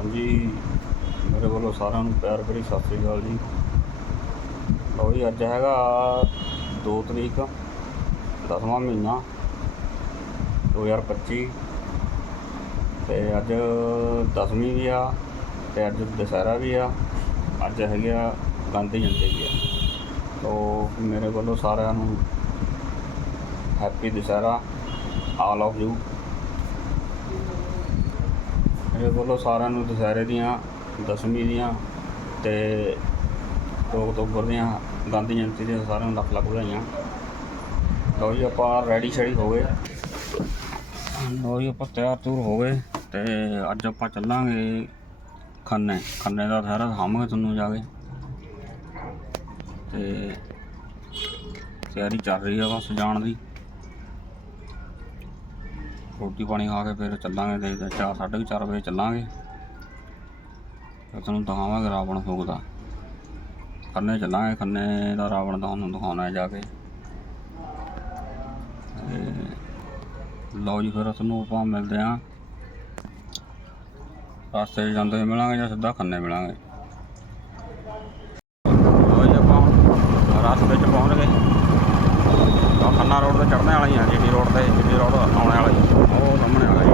ਹਾਂਜੀ, ਮੇਰੇ ਵੱਲੋਂ ਸਾਰਿਆਂ ਨੂੰ ਪਿਆਰ ਭਰੀ ਸਤਿ ਸ੍ਰੀ ਅਕਾਲ ਜੀ। ਲਓ ਜੀ, ਅੱਜ ਹੈਗਾ 2 ਤਰੀਕ, ਦਸਵਾਂ ਮਹੀਨਾ 2025 ਤੇ ਅੱਜ ਦਸਵੀਂ ਵੀ ਆ ਤੇ ਅੱਜ ਦੁਸਹਿਰਾ ਵੀ ਆ। ਅੱਜ ਹੈਗੇ ਆ ਗਾਂਧੀ ਜਯੰਤੀ ਵੀ ਆ। ਤੋ ਮੇਰੇ ਵੱਲੋਂ ਸਾਰਿਆਂ ਨੂੰ happy Dussehra all of you ਮੇਰੇ ਵੱਲੋਂ ਸਾਰਿਆਂ ਨੂੰ ਦੁਸਹਿਰੇ ਦੀਆਂ, ਦਸਵੀਂ ਦੀਆਂ ਤੇ 2 ਅਕਤੂਬਰ ਦੀਆਂ ਗਾਂਧੀ ਜਯੰਤੀ ਦੀਆਂ ਸਾਰਿਆਂ ਨੂੰ ਲੱਖ ਲੱਖ ਵਧਾਈਆਂ। ਲਓ ਜੀ, ਆਪਾਂ ਰੈਡੀ ਸ਼ੈਡੀ ਹੋ ਗਏ। ਲਓ ਜੀ, ਆਪਾਂ ਤਿਆਰ ਤੁਰ ਹੋ ਗਏ ਤੇ ਅੱਜ ਆਪਾਂ ਚੱਲਾਂਗੇ ਖੰਨੇ। ਖੰਨੇ ਦਾ ਸਾਰਾ ਦਿਖਾਵਾਂਗੇ ਤੁਹਾਨੂੰ ਜਾ ਕੇ। ਤੇ ਤਿਆਰੀ ਚੱਲ ਰਹੀ ਆ ਬਸ ਜਾਣ ਦੀ। ਰੋਟੀ ਪਾਣੀ ਖਾ ਕੇ ਫਿਰ ਚੱਲਾਂਗੇ ਤੇ ਚਾਰ ਸਾਢੇ ਕੁ ਚਾਰ ਵਜੇ ਚੱਲਾਂਗੇ। ਫਿਰ ਤੁਹਾਨੂੰ ਦਿਖਾਵਾਂਗੇ ਰਾਵਣ ਫੂਕ ਦਾ। ਖੰਨੇ ਚੱਲਾਂਗੇ, ਖੰਨੇ ਦਾ ਰਾਵਣ ਦਾ ਤੁਹਾਨੂੰ ਦਿਖਾਉਣਾ ਹੈ ਜਾ ਕੇ। ਤੇ ਲਓ ਜੀ, ਫਿਰ ਤੁਹਾਨੂੰ ਆਪਾਂ ਮਿਲਦੇ ਆਂ ਰਸਤੇ 'ਚ ਜਾਂਦੇ ਹੋਏ ਮਿਲਾਂਗੇ ਜਾਂ ਸਿੱਧਾ ਖੰਨੇ ਮਿਲਾਂਗੇ। ਲਓ ਜੀ, ਆਪਾਂ ਰਸਤੇ 'ਚ ਪਹੁੰਚ ਗਏ। ਖੰਨਾ ਰੋਡ ਤੇ ਚੜ੍ਹਨੇ ਵਾਲੀ ਆ ਜੀਟੀ ਰੋਡ ਤੇ ਜੀਟੀ ਰੋਡ ਆਉਣੇ ਵਾਲੀ। ਉਹ ਸਾਹਮਣੇ ਆ ਗਈ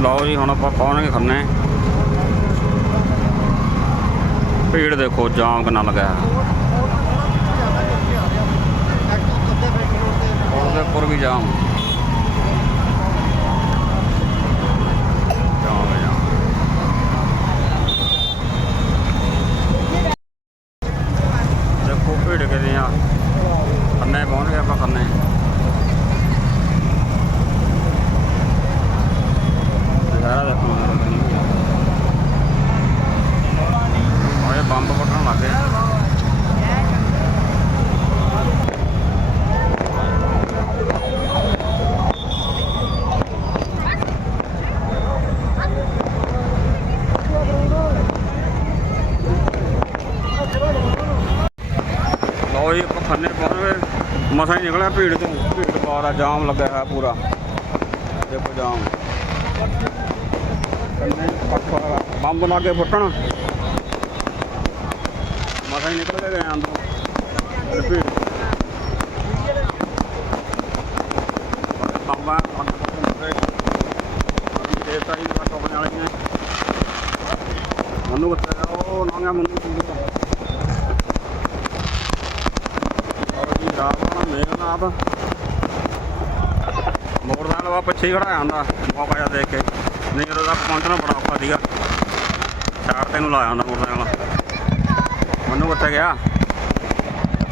ਲਓ ਜੀ, ਹੁਣ ਆਪਾਂ ਪਹੁੰਚ ਗਏ ਖੰਨੇ। ਭੀੜ ਦੇਖੋ, ਜਾਮ ਕਿੰਨਾ ਲੱਗਾ ਹੈ। ਉੱਪਰ ਵੀ ਜਾਮ ਹੈ ਜਾਮ ਦੇਖੋ ਭੀੜ ਕਿੰਨੀ ਆ ਖੰਨੇ ਪਹੁੰਚ ਗਏ ਆਪਾਂ ਖੰਨੇ ਸਾਰਾ ਦੇਖੋ ਆਏ ਬੰਬ ਫਟਣ ਲੱਗ ਗਏ ਲਓ ਜੀ ਆਪਾਂ ਖੰਨੇ ਪਹੁੰਚ ਗਏ ਮਸਾਂ ਹੀ ਭੀੜ ਤੋਂ ਭੀੜ ਪਾਰਾ ਜਾਮ ਲੱਗਾ ਹੈ ਪੂਰਾ। ਦੇਖੋ ਜਾਮ। ਬੰਬ ਲਾ ਕੇ ਫੁੱਟਣ। ਮਸਾਂ ਹੀ ਨਿਕਲ ਕੇ ਗਏ ਅੰਦਰੋਂ। ਭੀੜ। ਬੰਬਾਂ ਦੇਵਤਾ ਜੀ ਟੋਕਣ ਵਾਲੀਆਂ ਮਨੂੰ ਬੱਤਾ ਨਾਂਗਾ ਮਨੂੰ ਔਰ ਜੀ ਰਾਵਣ ਮੇਘਨਾਥ ਮੋਟਰਸਾਈਕਲ ਵਾ, ਪਿੱਛੇ ਖੜਾ ਆਂਦਾ ਮੌਕਾ ਜਿਹਾ ਦੇਖ ਕੇ। ਨਹੀਂ, ਉਹਦਾ ਪਹੁੰਚਣਾ ਬੜਾ ਔਖਾ ਸੀਗਾ। ਚਾਰ ਤੇ ਲਾਇਆ ਹੁੰਦਾ ਮੋਟਰਸਾਈਕਲ ਮੈਨੂੰ ਕਿੱਥੇ ਗਿਆ?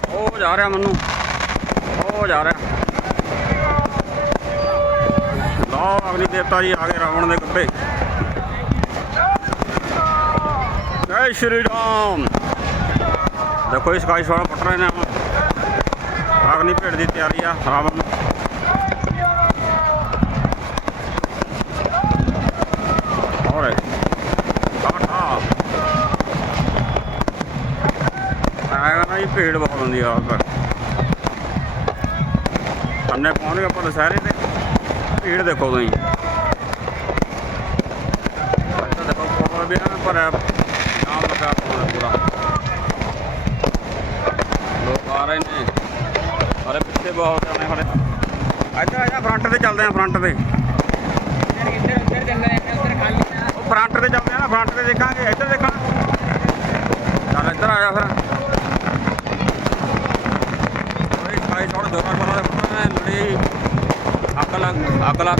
ਉਹ ਜਾ ਰਿਹਾ ਮੈਨੂੰ। ਉਹ ਜਾ ਰਿਹਾ। ਲਓ ਅਗਨੀ ਦੇਵਤਾ ਜੀ ਆ ਗਏ ਰਾਵਣ ਦੇ ਗੱਬੇ। ਜੈ ਸ਼੍ਰੀ ਰਾਮ। ਦੇਖੋ ਇਸ ਸਕਾਈ ਸ਼ੋਰ ਪਟ ਰਹੇ ਨੇ ਹੁਣ ਅਗਨੀ ਦੀ ਤਿਆਰੀ ਆ ਰਾਵਣ ਹੋਰ ਟਾਟਾ ਆਇਆ ਇਹ ਭੀੜ ਬਹੁਤ ਹੁੰਦੀ ਆ ਉੱਧਰ ਅੰਨੇ ਪਹੁੰਚ ਗਏ ਆਪਾਂ ਦੁਸਹਿਰੇ ਤੇ। ਭੀੜ ਦੇਖੋ ਤੁਸੀਂ। ਇੱਧਰ ਦੇਖੋ ਕੋਲ ਵੀ ਨਾ ਪਰ ਜਾਮ ਲੱਗਾ ਪੂਰਾ। ਲੋਕ ਆ ਰਹੇ ਨੇ। ਅਰੇ ਪਿੱਛੇ ਬਹੁਤ ਜਾਣੇ ਖੜੇ। ਇੱਧਰ ਆ ਜਾ ਫਰੰਟ ਤੇ ਚੱਲਦੇ ਆ ਫਰੰਟ ਤੇ। ਉਹ ਫਰੰਟ ਤੇ ਚੱਲਦੇ ਆ ਨਾ ਫਰੰਟ ਤੇ ਦੇਖਾਂਗੇ, ਇੱਧਰ ਦੇਖਾਂਗੇ ਚੱਲ, ਇੱਧਰ ਆ ਜਾ ਫਿਰ। ਓਏ ਸਾਈ ਛੋੜ ਦੋ ਵਾਰ ਲੜੀ। ਅੱਗ ਲੱਗ ਅੱਗ ਲੱਗ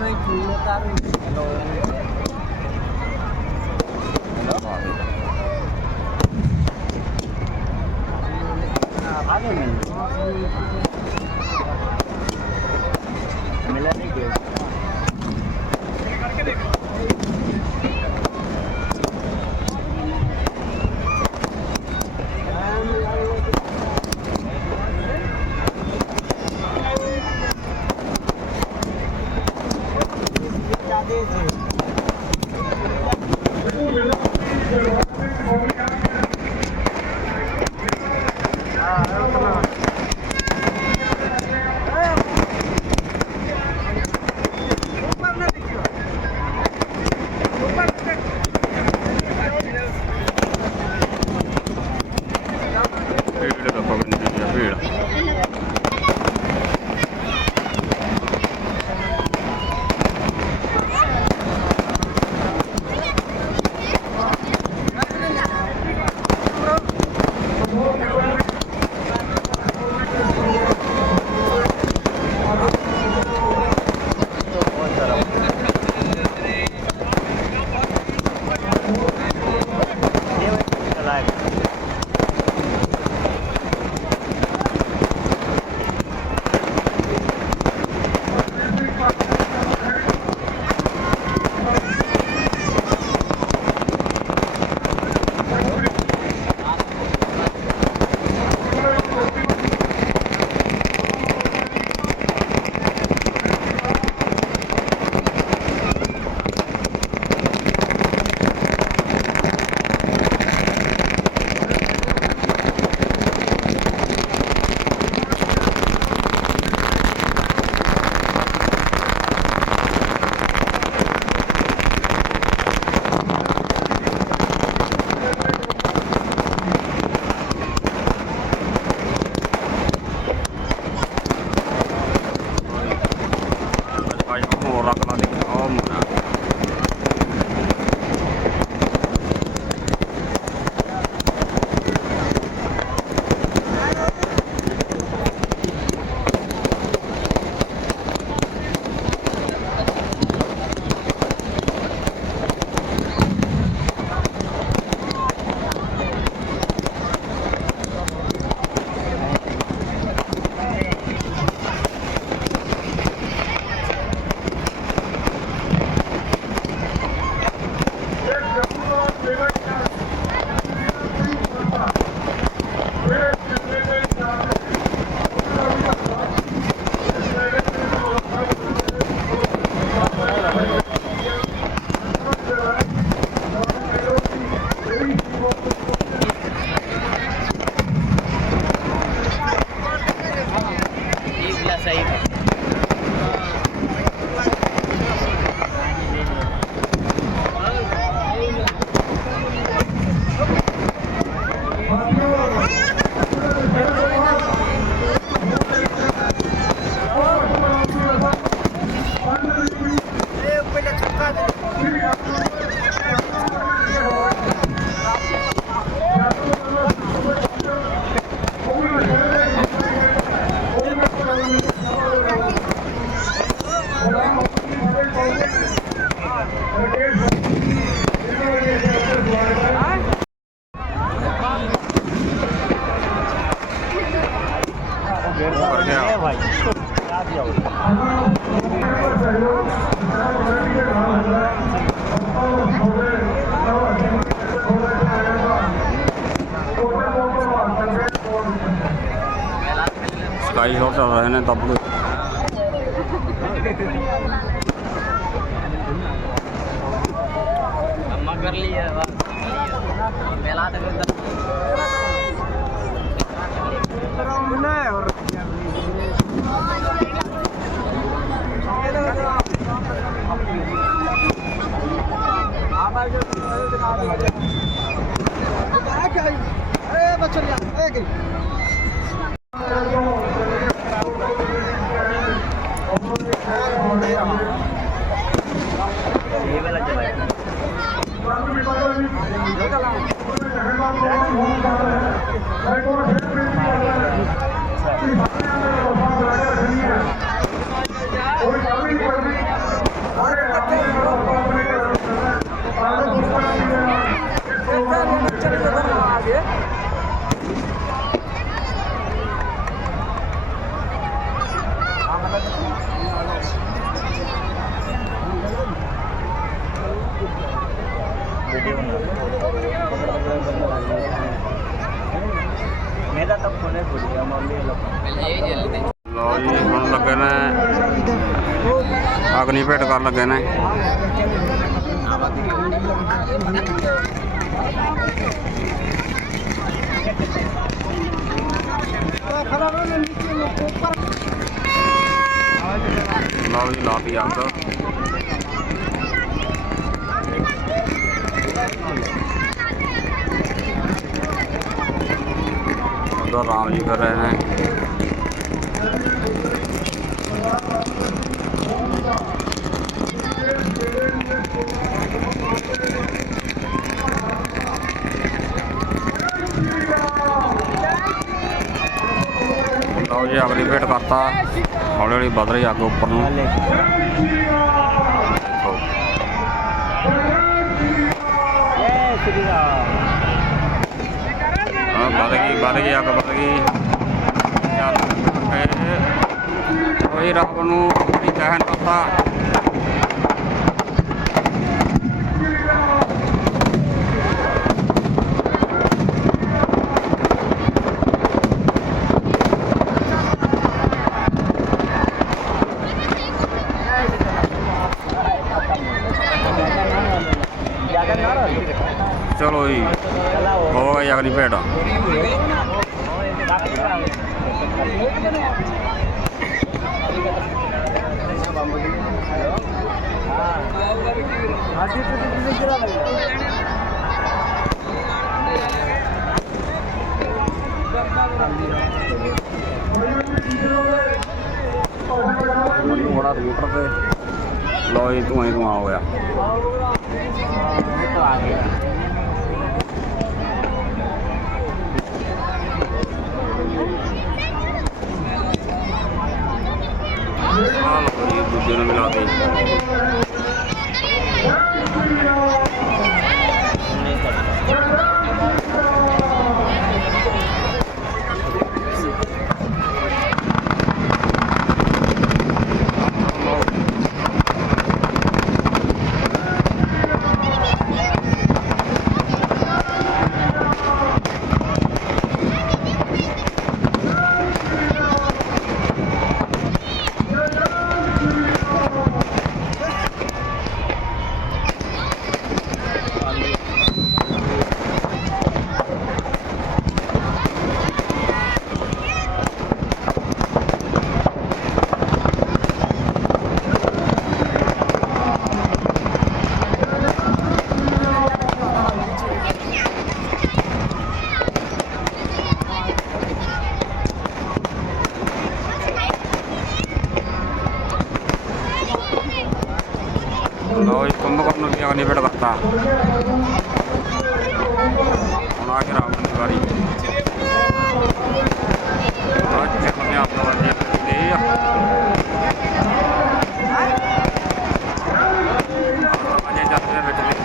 没丢，但是。了个月的房租就了。Yeah. મેદા ਜੀ ਹੁਣ ਲੱਗੇ ਨੇ। ਅਗਨੀ ਭੇਟ ਕਰਨ ਲੱਗੇ ਨੇ। ਲਓ ਜੀ ਲਾਤੀ ਅੱਗ ਉਧਰ ਰਾਮ ਜੀ ਕਰ ਰਹੇ ਨੇ। ਲਓ ਜੀ, ਅਗਲੀ ਭੇਟ ਕਰਤਾ। ਹੌਲੀ ਹੌਲੀ ਵੱਧ ਰਹੀ ਅੱਗ ਉੱਪਰ ਨੂੰ। ਹਾਂ ਵੱਧ ਗਈ ਵੱਧ ਗਈ ਅੱਗ ਵੱਧ ਗਈ। ਚੱਲ ਇਹ ਕੋਈ ਰੱਬ ਨੂੰ ਆਹ ਲਓ ਜੀ ਦੂਜੇ ਨੂੰ ਮਿਲਾ ਦੇ ਲਓ ਜੀ ਕੁੰਭਕਰਨ ਨੂੰ ਵੀ ਅਗਨੀ ਭੇਟ ਕਰਤਾ ਹੁਣ ਆ ਕੇ ਰਾਵਣ ਦੀ ਵਾਰੀ ਅੱਜ ਚੱਲਦੇ ਆ ਆਪਣਾ ਵਜੇ ਤੇ ਅਜੇ ਜਾਂਦੇ ਨੇ ਵਿੱਚ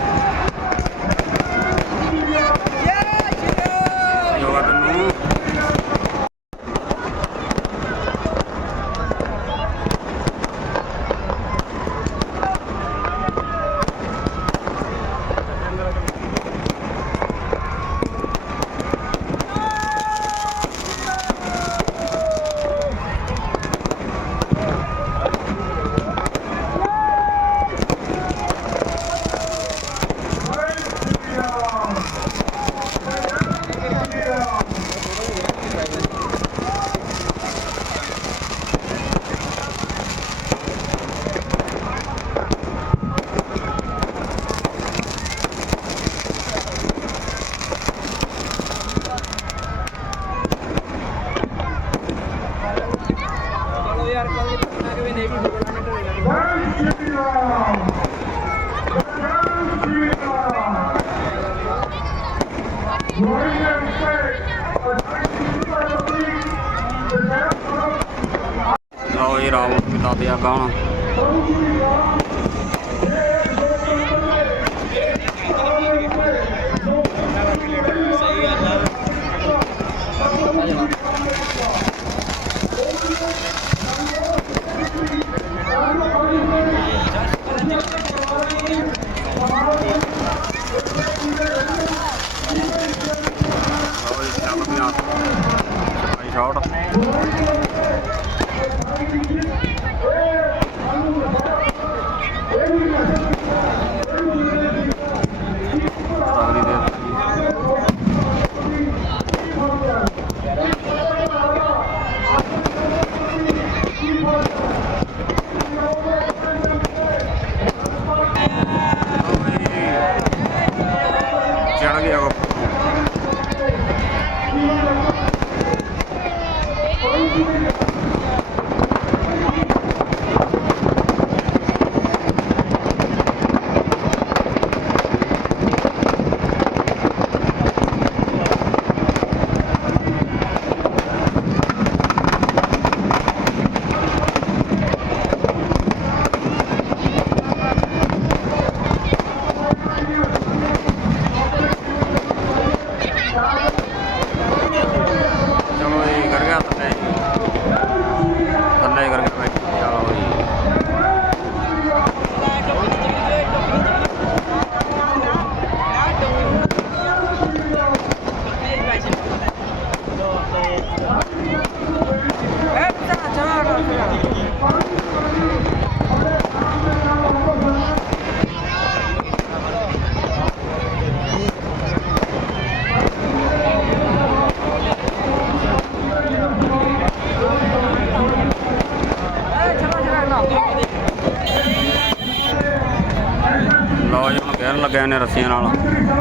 ਲੱਗੇ ਨੇ ਰੱਸੀਆਂ ਨਾਲ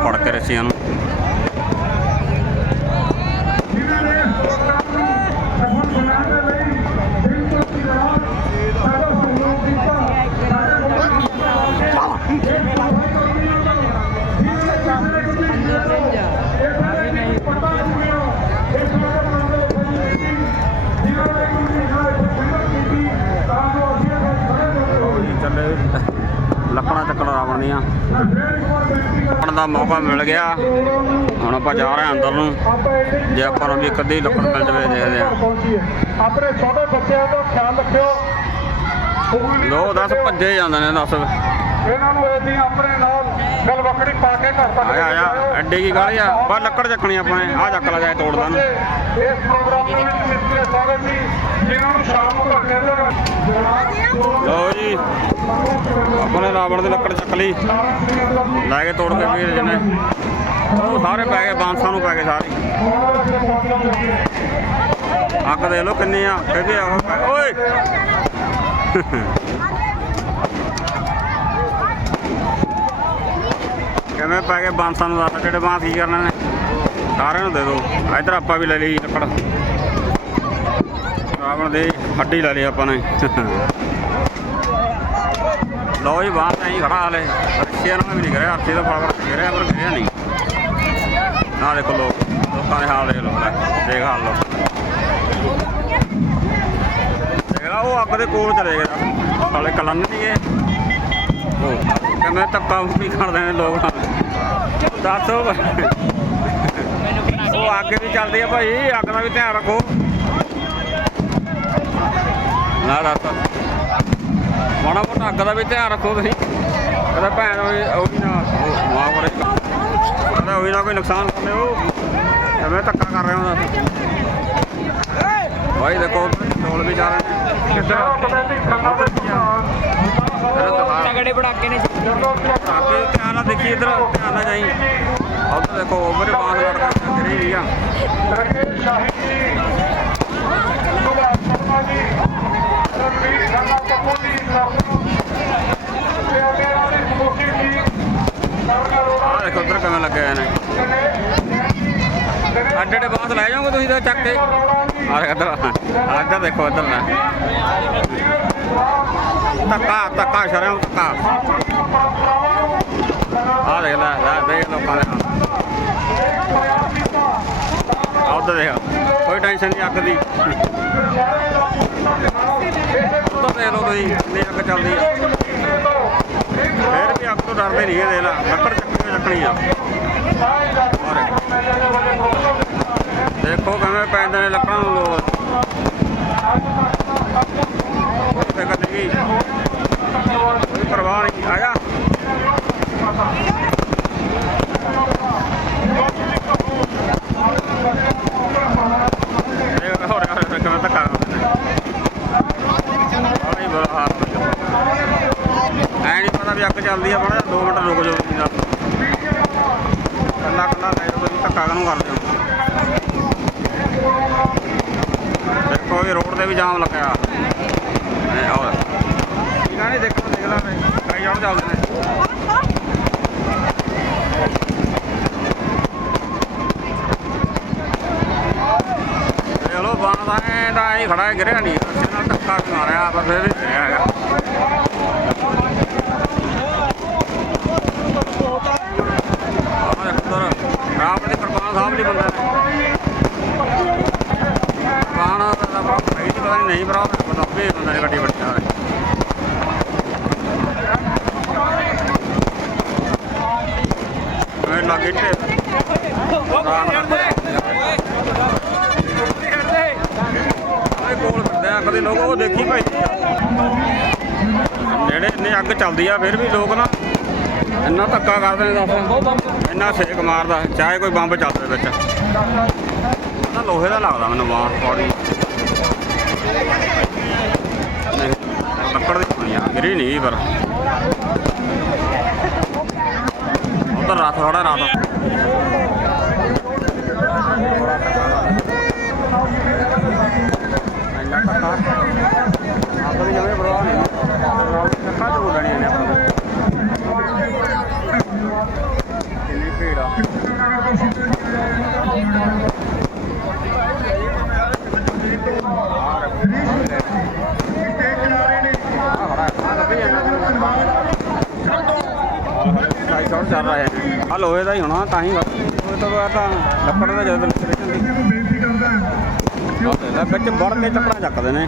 ਫੜ ਕੇ ਰੱਸੀਆਂ ਨੂੰ ਜੀ ਚੱਲੇ ਲੱਕੜਾਂ ਚੱਕਣ ਰਾਵਣ ਦੀਆਂ ਲੱਕੜ ਦਾ ਮੌਕਾ ਮਿਲ ਗਿਆ। ਹੁਣ ਆਪਾਂ ਜਾ ਰਹੇ ਹਾਂ ਅੰਦਰ ਨੂੰ। ਜੇ ਆਪਾਂ ਨੂੰ ਵੀ ਇੱਕ ਲੱਕੜ ਮਿਲ ਜਾਵੇ ਦੇਖਦੇ ਹਾਂ ਆਪਣੇ ਛੋਟੇ ਬੱਚਿਆਂ ਦਾ ਖਿਆਲ ਰੱਖਿਓ ਲੋ 10 ਭੱਜੇ ਜਾਂਦੇ ਨੇ 10 ਇਹਨਾਂ ਨੂੰ ਇਹਦੀ ਆਪਣੇ ਨਾਲ ਗਲ ਬੱਕੜੀ ਪਾ ਕੇ ਘਰ ਤੱਕ ਆਇਆ ਆਇਆ, ਐਡੇ ਕੀ ਗਾਲੀ ਆ? ਬਸ ਲੱਕੜ ਚੱਕਣੀ ਆਪਾਂ ਨੇ ਆ ਚੱਕ ਲਾ ਜਾਏ ਤੋੜਦਾ ਨੂੰ ਇਸ ਪ੍ਰੋਗਰਾਮ ਦੇ ਵਿੱਚ ਮਿੱਤਰ ਸਾਰੇ ਜੀ ਜਿਨ੍ਹਾਂ ਜੀ। ਆਪਾਂ ਰਾਵਣ ਦੀ ਲੱਕੜ ਚੱਕ ਲਈ। ਲੈ ਕੇ ਤੋੜ ਕੇ ਵੀਰ ਜਨੇ। ਉਹ ਸਾਰੇ ਪੈ ਗਏ, ਬਾਂਸਾਂ ਨੂੰ ਪੈ ਗਏ ਸਾਰੇ। ਅੱਗ ਦੇ ਲੋ ਕਿੰਨੀ ਆ ਕਹਿੰਦੇ ਆ ਓਏ! ਕਿਵੇਂ ਪੈ ਗਏ ਬਾਂਸਾਂ ਨੂੰ ਦੱਸ ਕਿਹੜੇ ਬਾਂਸ ਕੀ ਕਰਨਾ ਨੇ? ਸਾਰਿਆਂ ਨੂੰ ਦੇ ਦੋ। ਇੱਧਰ ਆਪਾਂ ਵੀ ਲੈ ਲਈ ਲੱਕੜ। ਰਾਵਣ ਦੀ ਹੱਡੀ ਲੈ ਲਈ ਆਪਾਂ ਨੇ। ਲਓ ਜੀ, ਬਾਹਰ ਤਾਂ ਖੜਾ ਹਾਲੇ। ਰੱਖਿਆ ਨਾਲ ਵੀ ਨਹੀਂ ਕਰਿਆ, ਹੱਥੀ ਦਾ ਫਾਵਰ ਗਿਰਿਆ ਪਰ ਗਿਰਿਆ ਨਹੀਂ। ਨਾ ਦੇਖੋ ਲੋਕ, ਲੋਕਾਂ ਦੇ ਹਾਲ ਦੇਖ ਲਓ ਦੇਖ ਹਾਲ ਲੋ ਦੇਖ ਉਹ ਅੱਗ ਦੇ ਕੋਲ ਚਲੇ ਗਏ। ਸਾਲੇ ਕਲਨ ਨਹੀਂ ਗਏ। ਉਹ ਧੱਕਾ ਵੀ ਕਰਦੇ ਨੇ ਲੋਕ। ਦੱਸ। ਉਹ ਅੱਗ ਵੀ ਚੱਲਦੀ ਆ ਭਾਈ, ਅੱਗ ਦਾ ਵੀ ਧਿਆਨ ਰੱਖੋ। ਨਾ ਦੱਸ ਮਾੜਾ ਮੋਟਾ ਅੱਗ ਦਾ ਵੀ ਧਿਆਨ ਰੱਖੋ ਤੁਸੀਂ। ਕਦੇ ਭੈਣ ਉਹ ਵੀ ਨਾ ਉਹ ਮਾਂ ਬੜੇ ਕਦੇ ਹੋਈ ਨਾ ਕੋਈ ਨੁਕਸਾਨ ਕਰ ਲਿਓ ਐਵੇਂ ਧੱਕਾ ਕਰ ਰਹੇ ਹੋ ਭਾਈ ਦੇਖੋ ਢੋਲ ਵੀ ਜਾ ਰਹੇ ਕਿੱਧਰ ਕਮੇਟੀ ਖੰਨਾ ਦਿਖਾ। ਤਗੜੇ ਪੜਾਕੇ ਨੇ। ਆਪੇ ਧਿਆਨ ਨਾਲ ਦੇਖੀ ਇਧਰ ਧਿਆਨ ਨਾਲ ਜਾਈ। ਉਧਰ ਦੇਖੋ ਮੇਰੇ ਬਾਂਸ ਲੜ ਕੇ ਗਿਰੀ ਵੀ ਆ। ਸ਼ਾਹੀ ਜੀ ਸੁਭਾਸ਼ ਸ਼ਰਮਾ ਜੀ। ਰਣਵੀਰ ਖੰਨਾ ਪੱਪੂ ਸਰਦਾਰ ਆਹ ਦੇਖੋ ਉਧਰ ਕਿਵੇਂ ਲੱਗੇ ਹੋਏ ਨੇ। ਅੱਡੇ ਅੱਡੇ ਬਾਂਸ ਲੈ ਜਾਓਗੇ ਤੁਸੀਂ ਤਾਂ ਚੱਕ ਕੇ। ਆਹ ਇੱਧਰ ਇੱਧਰ ਦੇਖੋ ਇੱਧਰ ਨਾ ਧੱਕਾ ਧੱਕਾ ਸ਼ਰਮ ਧੱਕਾ। ਆਹ ਦੇਖ ਲੈ ਲੈ ਦੇਖ ਲੋਕਾਂ ਦੇ ਹਾਲ ਆਹ ਉੱਧਰ ਦੇਖ ਕੋਈ ਟੈਨਸ਼ਨ ਨਹੀਂ ਅੱਗ ਦੀ। ਦੇਖ ਲਓ ਤੁਸੀਂ ਕਿੰਨੀ ਅੱਗ ਚੱਲਦੀ ਆ। ਫੇਰ ਵੀ ਅੱਗ ਤੋਂ ਡਰਦੇ ਨਹੀਂ ਇਹ ਦੇਖ ਲੈ, ਲੱਕੜ ਚੱਕਣੀ ਚੱਕਣੀ ਆ। ਦੇਖੋ ਕਿਵੇਂ ਪੈਂਦੇ ਨੇ ਲੱਕੜਾਂ ਨੂੰ ਲੋਕ। ਤੇ ਕਦੇ ਕੋਈ ਪਰਵਾਹ ਨਹੀਂ। ਆਇਆ ਧੱਕਾ ਟਰੱਕ ਚੱਲਦੀ ਆ ਬੜਾ 2 ਮਿੰਟ ਰੁਕ ਜਾਓ ਤੁਸੀਂ ਨਾਲ। ਕੱਲਾ ਕੱਲਾ ਲੈ ਜਾਓ ਧੱਕਾ ਕਨੂੰ ਕਰਦੇ ਹੋ? ਦੇਖੋ ਇਹ ਰੋਡ ਤੇ ਵੀ ਜਾਮ ਲੱਗਿਆ। ਮੈਂ ਹੋਰ ਇਹਨਾਂ ਨੇ ਦੇਖੋ ਨਿਕਲਾ ਮੈਂ। ਕਈ ਜਾਣ ਚੱਲਦੇ ਨੇ। ਚਲੋ ਬਾਂਦਾ ਐਂ ਤਾਂ ਖੜਾ ਗਿਰਿਆ ਨਹੀਂ। ਅੱਛੇ ਧੱਕਾ ਖਾ ਰਿਹਾ ਪਰ ਫਿਰ ਵੀ ਗਿਰਿਆ ਹੈਗਾ। ਆਹ ਦੇਖੋ ਕਿਰਪਾਨ ਸਾਹਿਬ ਨਹੀਂ ਬੰਦਾ ਕਿਰਪਾਨ ਦਾ ਤਾਂ ਨਹੀਂ ਪਤਾ ਨਹੀਂ ਭਰਾ ਬਤਾਵੇ ਬੰਦਾ ਨੇ ਗੱਡੀ ਬੱਚਾ ਮੈਂ ਲੱਗੇ ਤੇ ਕੋਲ ਫਿਰਦੇ ਕਦੇ ਲੋਕ ਉਹ ਦੇਖੀ ਭਾਈ ਨੇੜੇ ਇੰਨੀ ਅੱਗ ਚੱਲਦੀ ਆ, ਫਿਰ ਵੀ ਲੋਕ ਨਾ ਇੰਨਾ ਧੱਕਾ ਕਰਦੇ ਨੇ ਦੱਸ। ਇੰਨਾ ਸੇਕ ਮਾਰਦਾ। ਚਾਹੇ ਕੋਈ ਬੰਬ ਚੱਲਦੇ ਵਿੱਚ। ਨਾ ਲੋਹੇ ਦਾ ਲੱਗਦਾ ਮੈਨੂੰ ਮਾਰ ਪੌੜੀ। ਲੱਕੜ ਦੀ ਬਣੀ ਆ, ਗਿਰੀ ਨਹੀਂ ਪਰ ਉਧਰ ਰਾਤ ਥੋੜਾ ਰਾਤ ਇੰਨਾ ਧੱਕਾ। ਆਪਾਂ ਜਮੇ ਪਰਵਾਹ ਨਹੀਂ ਧੱਕਾ ਜ਼ਰੂਰ ਲੈਣੀ ਨੇ ਆਪਾਂ ਨੂੰ। ਕਿੰਨੀ ਭੀੜ ਆ ਚੱਲ ਰਿਹਾ ਹੈ ਆ ਲੋਹੇ ਦਾ ਹੀ ਹੋਣਾ, ਤਾਂ ਹੀ ਲੋਹੇ ਤੋਂ ਬਾਅਦ ਤਾਂ ਲੱਕੜ ਦਾ ਜਦੋਂ ਬੇਨਤੀ ਕਰਦਾ ਹਾਂ ਵਿੱਚ ਵੜ ਕੇ ਚੱਕਣਾ ਚੱਕਦੇ ਨੇ।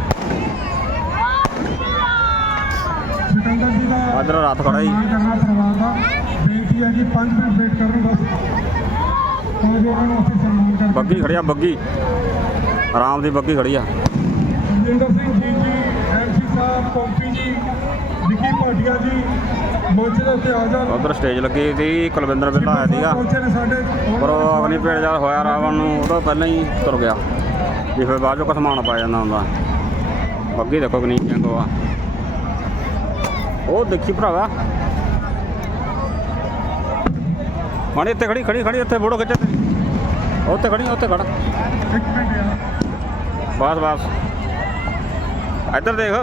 ਸਿਕੰਦਰ ਜੀ ਦਾ ਰਾਤ ਖੜਾ ਹੀ। ਬੇਨਤੀ ਹੈ ਜੀ 5 ਮਿੰਟ ਵੇਟ ਕਰਨ ਬਸ ਤਾਂ ਜੋ ਉਹਨਾਂ ਨੂੰ ਅਸੀਂ ਸਨਮਾਨ ਕਰ ਬੱਗੀ ਖੜਿਆ ਬੱਗੀ। ਆਰਾਮ ਦੀ ਬੱਗੀ ਖੜੀ ਆ। ਜਿੰਦਰ ਸਿੰਘ ਜੀ ਜੀ ਐਮਸੀ ਸਾਹਿਬ ਪੌਂਪੀ ਜੀ ਵਿੱਕੀ ਭਾਟੀਆ ਜੀ ਮੋਚੇ ਦੇ ਉੱਤੇ ਹਾਜ਼ਰ ਉਧਰ ਸਟੇਜ ਲੱਗੀ ਸੀ ਕੁਲਵਿੰਦਰ ਬਿੱਲਾ ਆਇਆ ਸੀਗਾ। ਪਰ ਉਹ ਅਗਨੀ ਪੇੜ ਜਦ ਹੋਇਆ ਰਾਵਣ ਨੂੰ ਉਹਦਾ ਪਹਿਲਾਂ ਹੀ ਤੁਰ ਗਿਆ। ਜੇ ਫਿਰ ਬਾਅਦ ਚੋਂ ਕਸਮਾਨ ਪਾ ਜਾਂਦਾ ਹੁੰਦਾ। ਬੱਗੀ ਦੇਖੋ ਕਿੰਨੀ ਜੰਗ ਆ। ਉਹ ਦੇਖੀ ਭਰਾਵਾ। ਮਾੜੀ ਇੱਥੇ ਖੜੀ ਖੜੀ ਖੜੀ ਇੱਥੇ ਫੋਟੋ ਖਿੱਚ ਉੱਥੇ ਖੜੀ ਉੱਥੇ ਖੜ ਬਸ ਬਸ। ਇੱਧਰ ਦੇਖ।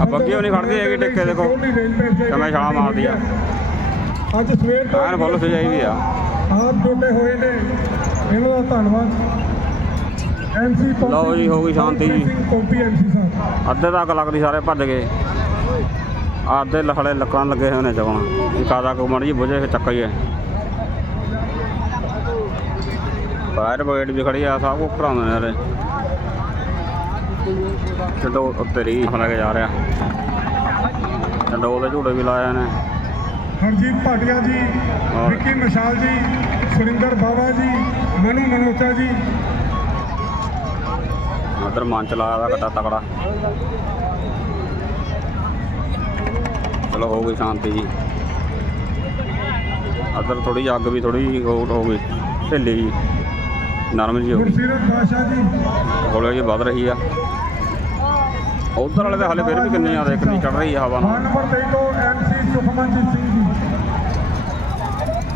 ਆ ਬੱਗੀ ਨਹੀਂ ਖੜਦੀ ਹੈਗੀ ਟਿੱਕੇ ਦੇਖੋ। ਕਿਵੇਂ ਛਾਲਾਂ ਮਾਰਦੀ ਆ। ਅੱਜ ਸਵੇਰ ਤੋਂ ਐਨ ਫੁੱਲ ਸਜਾਈ ਵੀ ਆ। ਆਪ ਜੁਟੇ ਹੋਏ ਨੇ। ਇਹਨਾਂ ਦਾ ਧੰਨਵਾਦ। ਲਓ ਜੀ, ਹੋ ਗਈ ਸ਼ਾਂਤੀ ਜੀ। ਅੱਧੇ ਤੱਕ ਲੱਗਦੀ ਸਾਰੇ ਭੱਜ ਗਏ। ਅੱਧੇ ਲਖੜੇ ਲੱਕੜਾਂ ਲੱਗੇ ਹੋਏ ਨੇ ਚਗਣ ਇਹ ਕਾਦਾ ਕੋ ਮੜ ਜੀ ਬੁਝੇ ਫਿਰ ਚੱਕਾ ਹੀ ਹੈ ਫਾਇਰ ਬ੍ਰਿਗੇਡ ਵੀ ਖੜੀ ਆ ਸਭ ਕੁਝ ਭਰਾਉਂਦੇ ਨੇ ਯਾਰੇ ਛੱਡੋ ਉੱਤੇ ਰੀ ਲੈ ਕੇ ਜਾ ਰਿਹਾ। ਛੱਡੋ ਉਹਦੇ ਝੂੜੇ ਵੀ ਲਾਏ ਨੇ। ਹਰਜੀਤ ਭਾਟੀਆ ਜੀ ਵਿੱਕੀ ਮਸ਼ਾਲ ਜੀ ਸੁਰਿੰਦਰ ਬਾਵਾ ਜੀ ਮਨੂ ਮਨੋਚਾ ਜੀ ਉਧਰ ਮੰਚ ਲਾਇਆ ਦਾ ਕੱਟਾ ਤਕੜਾ। ਚਲੋ ਹੋ ਗਈ ਸ਼ਾਂਤੀ ਜੀ। ਅਦਰ ਥੋੜੀ ਅੱਗ ਵੀ ਥੋੜੀ ਹੋ ਹੋ ਗਈ ਢਿੱਲੀ ਜੀ। ਨਰਮ ਜੀ ਹੋ ਗਈ। ਜੀ। ਹੌਲੀ ਜਿਹੀ ਵੱਧ ਰਹੀ ਆ। ਉਧਰ ਵਾਲੇ ਤਾਂ ਹਲੇ ਫਿਰ ਵੀ ਕਿੰਨੇ ਆ ਕਿੰਨੀ ਚੜ ਰਹੀ ਆ ਹਵਾ ਨਾਲ। ਨੰਬਰ 23 ਤੋਂ ਐਮਸੀ ਸੁਖਮਨਜੀਤ ਸਿੰਘ ਜੀ।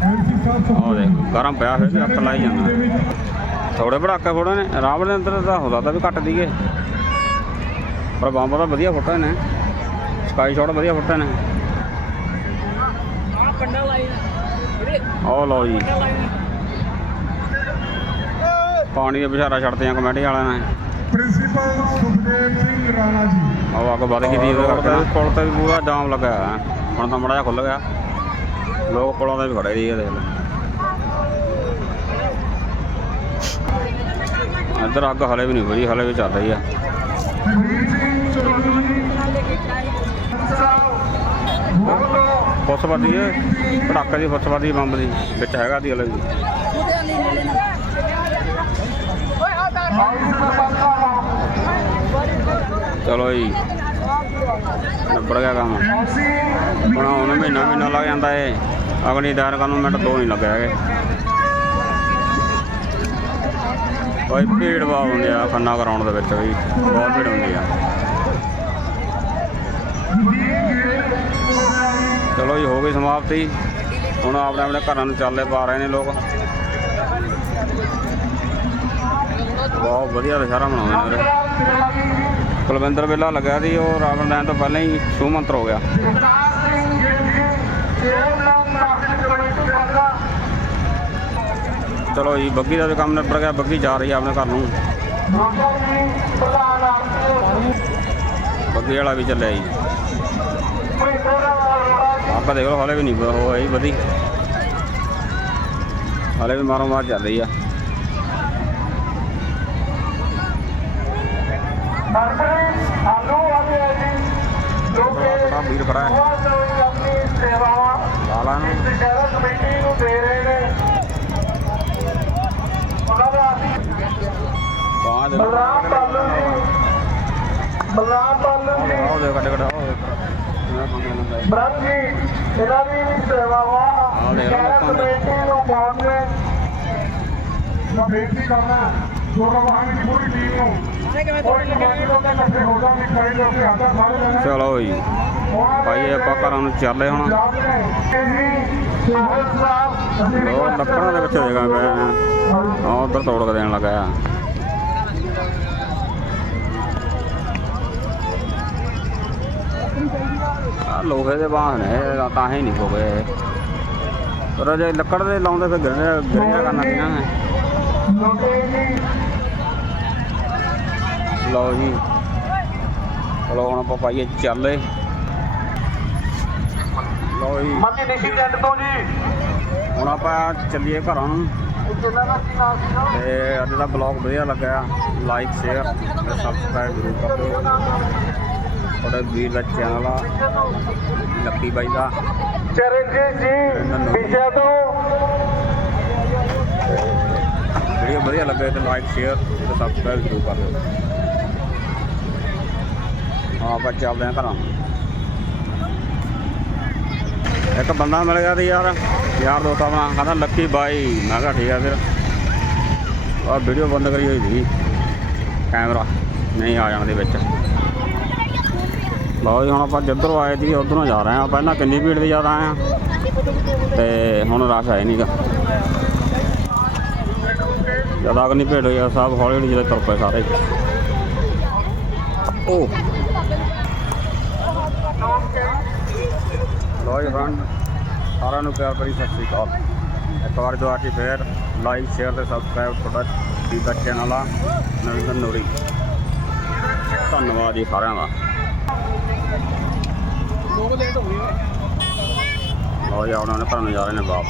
ਐਮਸੀ ਸਾਹਿਬ ਦੇਖ ਗਰਮ ਪਿਆ ਫਿਰ ਵੀ ਹੱਥ ਲਾਈ ਜਾਂਦਾ। ਥੋੜੇ ਪੜਾਕੇ ਫੋੜੇ ਨੇ ਰਾਮ ਦੇ ਅੰਦਰ ਤਾਂ ਹੁੰਦਾ ਤਾਂ ਵੀ ਘੱਟ ਦੀਏ। ਪਰ ਬੰਬ ਤਾਂ ਵਧੀਆ ਫੁੱਟੇ ਨੇ ਸਕਾਈ ਸ਼ਾਟ ਵਧੀਆ ਫੁੱਟੇ ਨੇ। ਆਹ ਲਓ ਜੀ। ਪਾਣੀ ਦੇ ਬਿਸ਼ਾਰਾ ਛੱਡਦੇ ਆ ਕਮੇਟੀ ਵਾਲਿਆਂ ਨੇ। ਪ੍ਰਿੰਸੀਪਲ ਸੁਖਦੇਵ ਸਿੰਘ ਰਾਣਾ ਜੀ। ਉਹ ਅੱਗ ਵੱਧ ਗਈ ਸੀ ਉਹਦੇ ਕਰਕੇ ਪੁਲ ਤੇ ਵੀ ਪੂਰਾ ਜਾਮ ਲੱਗਾ। ਹੁਣ ਤਾਂ ਮੜਾ ਜਿਹਾ ਖੁੱਲ ਗਿਆ। ਲੋਕ ਪੁਲਾਂ ਤੇ ਵੀ ਖੜੇ ਇਹ ਦੇਖ ਲਓ। ਇੱਧਰ ਅੱਗ ਹਲੇ ਵੀ ਨਹੀਂ ਬੁਝੀ ਹਲੇ ਵੀ ਚੱਲ ਰਹੀ ਆ। ਫੁੱਸ ਵੱਧੀ ਹੈ ਪਟਾਕੇ ਦੀ ਫੁੱਸ ਵੱਧੀ ਬੰਬ ਦੀ, ਵਿੱਚ ਹੈਗਾ ਦੀ ਹਲੇ ਵੀ। ਚਲੋ ਜੀ ਨਿਬੜ ਗਿਆ ਕੰਮ। ਹੁਣ ਹੁਣ ਮਹੀਨਾ ਮਹੀਨਾ ਲੱਗ ਜਾਂਦਾ ਏ। ਅਗਲੀ ਦਾਇਰ ਕਰਨ ਨੂੰ ਮਿੰਟ ਦੋ ਨਹੀਂ ਲੱਗੇ ਹੈਗੇ। ਕੋਈ ਭੀੜ ਬਹੁਤ ਹੁੰਦੀ ਆ ਖੰਨਾ ਗਰਾਊਂਡ ਦੇ ਵਿੱਚ ਵੀ, ਬਹੁਤ ਭੀੜ ਹੁੰਦੀ ਆ। ਚਲੋ ਜੀ, ਹੋ ਗਈ ਸਮਾਪਤੀ। ਹੁਣ ਆਪਣੇ ਆਪਣੇ ਘਰਾਂ ਨੂੰ ਚੱਲੇ ਪਾ ਰਹੇ ਨੇ ਲੋਕ। ਬਹੁਤ ਵਧੀਆ ਦੁਸ਼ਹਿਰਾ ਮਨਾਉਂਦੇ ਨੇ ਵੀਰੇ। ਕੁਲਵਿੰਦਰ ਵੇਲਾ ਲੱਗਿਆ ਸੀ, ਉਹ ਰਾਵਣ ਲੈਣ ਤੋਂ ਪਹਿਲਾਂ ਹੀ ਸ਼ੂ ਮੰਤਰ ਹੋ ਗਿਆ। ਚਲੋ ਜੀ, ਬੱਗੀ ਦਾ ਵੀ ਕੰਮ ਨਿਬੜ ਗਿਆ, ਬੱਗੀ ਜਾ ਰਹੀ ਆ ਆਪਣੇ ਘਰ ਨੂੰ। ਬੱਗੀ ਵਾਲਾ ਵੀ ਚੱਲਿਆ ਜੀ। ਆਪਾਂ ਦੇਖ ਲਓ, ਹਾਲੇ ਵੀ ਨਹੀਂ ਉਹ ਹੈ ਵਧੀ ਹਾਲੇ ਵੀ ਮਾਰੋ ਮਾਰ ਚੱਲ ਰਹੀ ਆ। ਥੋੜਾ ਵੀਰ ਖੜਾ ਹੈ ਲਾਲਾ ਨੂੰ ਬਾਅਦ ਬਲਰਾਮ ਪਾਲੂ ਜੀ ਬਲਰਾਮ ਜੀ। ਆਓ ਦੇ ਕੱਟ ਕੱਟ ਆਓ। ਬ੍ਰਹਮ ਜੀ ਇਹਨਾਂ ਦੀ ਸੇਵਾਵਾਂ ਨੂੰ। ਮੈਂ ਬੇਨਤੀ ਦੀ ਪੂਰੀ ਟੀਮ ਨੂੰ। ਚਲੋ ਜੀ। ਭਾਈ ਆਪਾਂ ਘਰਾਂ ਨੂੰ ਚੱਲੇ ਹੁਣ। ਉਹ ਲੱਕੜਾਂ ਦੇ ਵਿੱਚ ਜਗ੍ਹਾ ਪਿਆ ਆ ਉਧਰ ਤੋੜ ਕੇ ਦੇਣ ਲੱਗਾ ਆ ਲੋਹੇ ਦੇ ਬਾਹ ਨੇ ਇਹ ਤਾਂ ਹੀ ਨਹੀਂ ਹੋ ਗਏ। ਪਰ ਜੇ ਲੱਕੜ ਦੇ ਲਾਉਂਦੇ ਫਿਰ ਗਿਰ ਗਿਰਿਆ ਕਰਨਾ ਲੋਕੇ ਜੀ ਲਓ ਜੀ। ਚਲੋ ਹੁਣ ਆਪਾਂ ਪਾਈਏ ਚੱਲੇ। ਲਓ ਜੀ। ਮੰਨੀ ਨਿਸ਼ੀ ਜੱਟ ਤੋਂ ਜੀ। ਹੁਣ ਆਪਾਂ ਚੱਲੀਏ ਘਰਾਂ। ਨੂੰ ਤੇ ਅੱਜ ਦਾ ਬਲੌਗ ਵਧੀਆ ਲੱਗਾ ਲਾਈਕ ਸ਼ੇਅਰ ਸਬਸਕ੍ਰਾਈਬ ਜ਼ਰੂਰ ਕਰ ਦਿਓ। ਤੁਹਾਡੇ ਵੀਰ ਦਾ ਚੈਨਲ ਆ ਲੱਕੀ ਬਾਈ ਦਾ। ਚਰਨਜੀਤ ਜੀ ਵਿਸ਼ਾ ਤੋਂ। ਵੀਡੀਓ ਵਧੀਆ ਲੱਗੇ ਤੇ ਲਾਈਕ ਸ਼ੇਅਰ ਤੇ ਸਬਸਕ੍ਰਾਈਬ ਜ਼ਰੂਰ ਕਰ ਦਿਓ। ਹਾਂ ਆਪਾਂ ਚੱਲਦੇ ਹਾਂ ਘਰਾਂ। ਇੱਕ ਬੰਦਾ ਮਿਲ ਗਿਆ ਸੀ ਯਾਰ ਯਾਰ ਦੋਸਤ ਆਪਣਾ ਕਹਿੰਦਾ ਲੱਕੀ ਬਾਈ। ਮੈਂ ਕਿਹਾ ਠੀਕ ਆ ਫਿਰ। ਆ ਵੀਡੀਓ ਬੰਦ ਕਰੀ ਹੋਈ ਸੀ। ਕੈਮਰਾ ਨਹੀਂ ਆ ਜਾਣ ਦੇ ਵਿੱਚ। ਲਓ ਜੀ, ਹੁਣ ਆਪਾਂ ਜਿੱਧਰੋਂ ਆਏ ਸੀ, ਉਧਰੋਂ ਜਾ ਰਹੇ ਹਾਂ। ਪਹਿਲਾਂ ਕਿੰਨੀ ਭੀੜ ਦੀ ਜ਼ਿਆਦਾ ਆਏ ਆ ਤੇ ਹੁਣ ਰਸ਼ ਆਏ ਨਹੀਂਗਾ ਜ਼ਿਆਦਾ ਕਿੰਨੀ ਭੀੜ ਹੋਈ ਆ, ਸਭ ਹੌਲੀ ਹੌਲੀ ਜਿਹੜੇ ਤੁਰ ਪਏ ਸਾਰੇ। ਓ। ਲੋ ਜੀ ਫਰੈਂਡ ਸਾਰਿਆਂ ਨੂੰ ਪਿਆਰ ਭਰੀ ਸਤਿ ਸ਼੍ਰੀ ਅਕਾਲ। ਇੱਕ ਵਾਰ ਦੁਆ ਕੇ ਫੇਰ ਲਾਈਕ ਸ਼ੇਅਰ ਤੇ ਸਬਸਕ੍ਰਾਈਬ ਤੁਹਾਡਾ ਦੀਦਾ ਚੈਨਲ ਆ, ਨਰਿੰਦਰ ਨੂਰੀ। ਧੰਨਵਾਦ ਜੀ ਸਾਰਿਆਂ ਦਾ। ਲੋ ਜੀ ਉਹਨਾਂ ਨੇ ਘਰ ਜਾ ਰਹੇ ਨੇ ਬਾਪ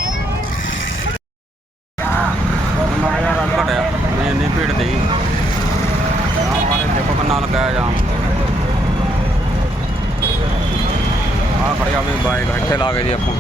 ਮਾੜਾ ਜਿਹਾ ਰੰਗ ਘਟਿਆ ਨਹੀਂ, ਇੰਨੀ ਭੀੜ ਦੀ ਆਹ ਵਾਲੇ ਦੇਖੋ ਕਿੰਨਾ ਲੱਗਾ ਜਾਮ। ਆ ਖੜਿਆ ਵੀ ਬਾਈਕ ਇੱਥੇ ਲਾ ਕੇ ਜੀ ਆਪਾਂ।